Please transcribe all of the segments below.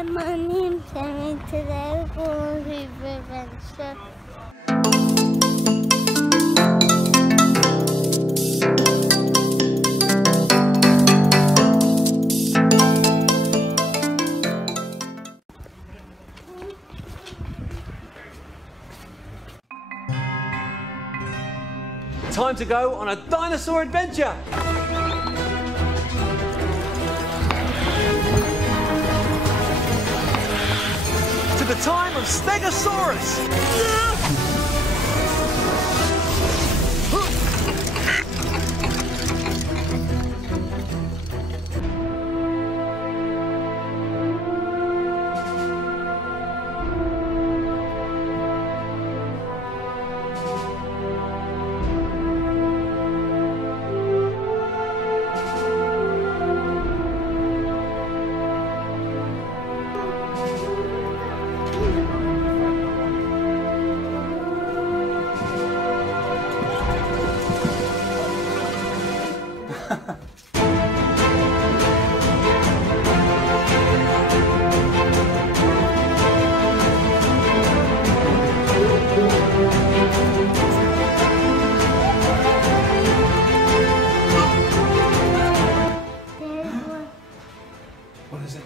Hi, my name's Henry. Today we're going to Hoover Adventure. Time to go on a dinosaur adventure! To the time of Stegosaurus! What is it?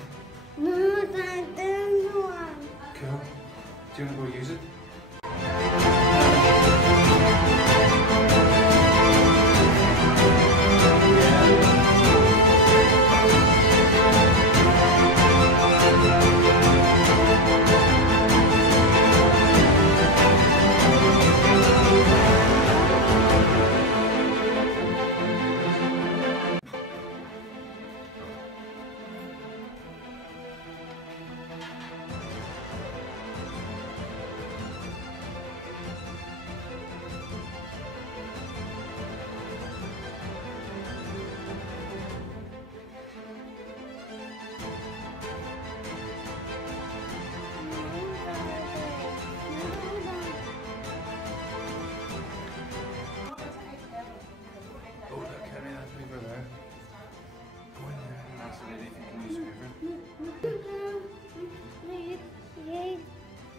No, Dad, there's one. Cool. Do you want to go use it? Oh, look, Henry, that Hoover there. Go in there and ask the lady if you can use Hoover.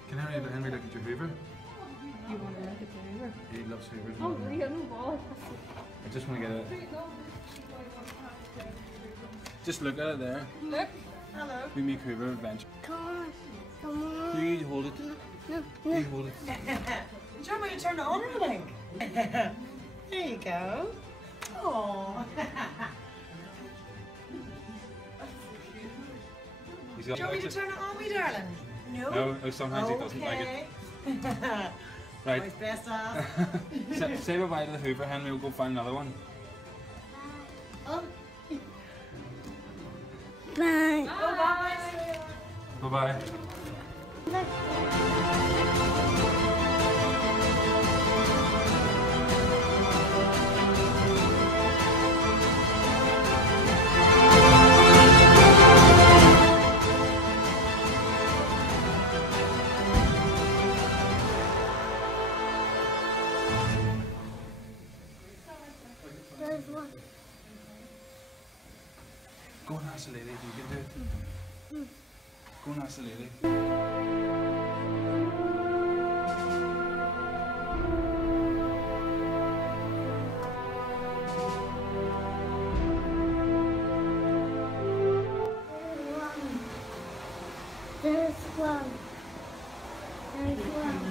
Can Henry look at your Hoover? You want to look at the river? He loves Hoover. Oh, real ball. I just want to get it. Just look at it there. Look. Hello. We make Hoover adventure. Come on. Come on. You hold it. No, You hold it. Do you want me to turn it on or anything? There you go. Oh. He's Do you got want me to turn it on, wee darling? No. No, sometimes he doesn't like it. it. Right. Always best off. Say bye-bye to the Hoover, Henry. We'll go find another one. Oh. Bye. Bye-bye. There's one. Go and ask the lady if you can do it. Go and ask the lady. There's one. There's one.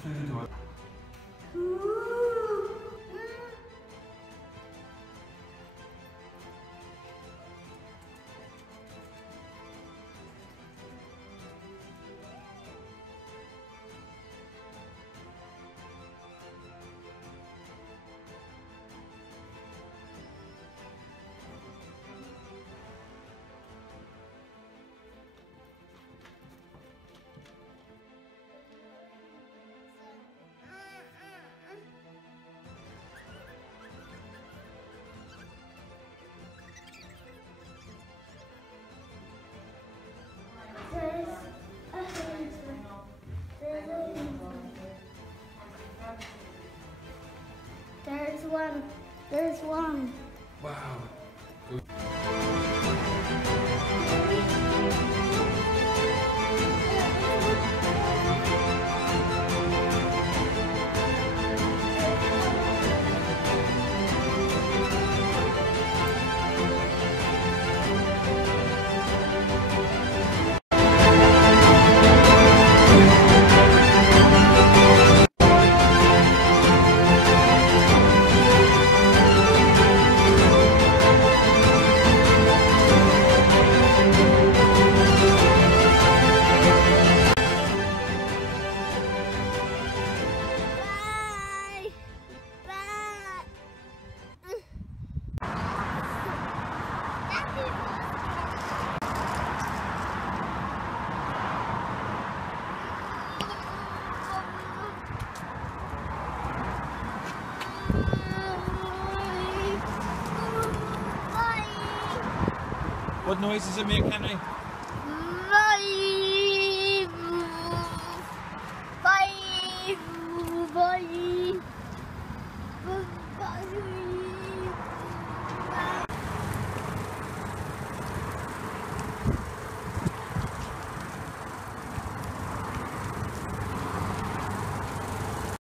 Through the door. biggest one. Wow. Bye. Bye. What noise does it make, Henry? Bye. Bye. Bye.